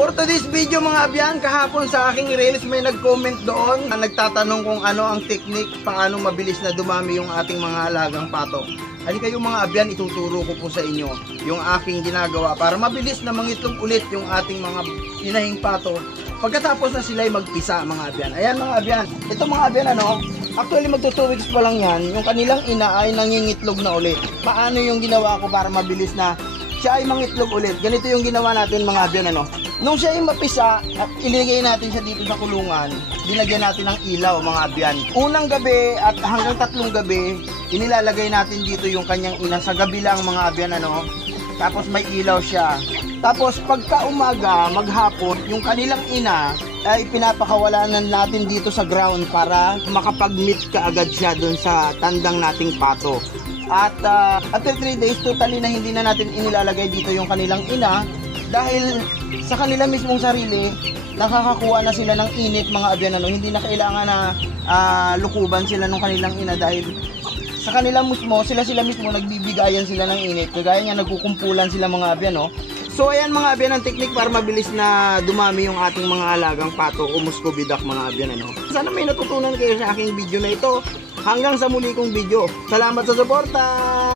For today's video mga abyan, kahapon sa aking reels may nag-comment doon na nagtatanong kung ano ang technique paano mabilis na dumami yung ating mga alagang pato. Halika yung mga abyan, ituturo ko po sa inyo yung aking ginagawa para mabilis na mangitlog ulit yung ating mga inahing pato pagkatapos na sila'y magpisa mga abyan. Ayan mga abyan, ito mga abyan actually magto 2 weeks pa lang yan, yung kanilang ina ay nangingitlog na ulit. Paano yung ginawa ko para mabilis na siya ay mangitlog ulit? Ganito yung ginawa natin mga abyan Nung siya ay mapisa, iligay natin siya dito sa kulungan, dinagyan natin ng ilaw mga abyan. Unang gabi at hanggang 3 gabi, inilalagay natin dito yung kanyang ina sa gabi lang mga abyan Tapos may ilaw siya. Tapos pagka umaga, maghapon, yung kanilang ina ay pinapakawalan natin dito sa ground para makapag-meet kaagad siya dun sa tandang nating pato. At after 3 days, totally na hindi na natin inilalagay dito yung kanilang ina dahil sa kanila mismong sarili, nakakakuha na sila ng init mga abyan hindi na kailangan na lukuban sila ng kanilang ina dahil sa kanila mismo, sila mismo nagbibigayan sila ng init. Kagaya niya nagkukumpulan sila mga abyan So ayan mga abyan ang technique para mabilis na dumami yung ating mga alagang pato o Muscovy duck mga abyan Sana may natutunan kayo sa aking video na ito. Hanggang sa muli kong video. Salamat sa suporta!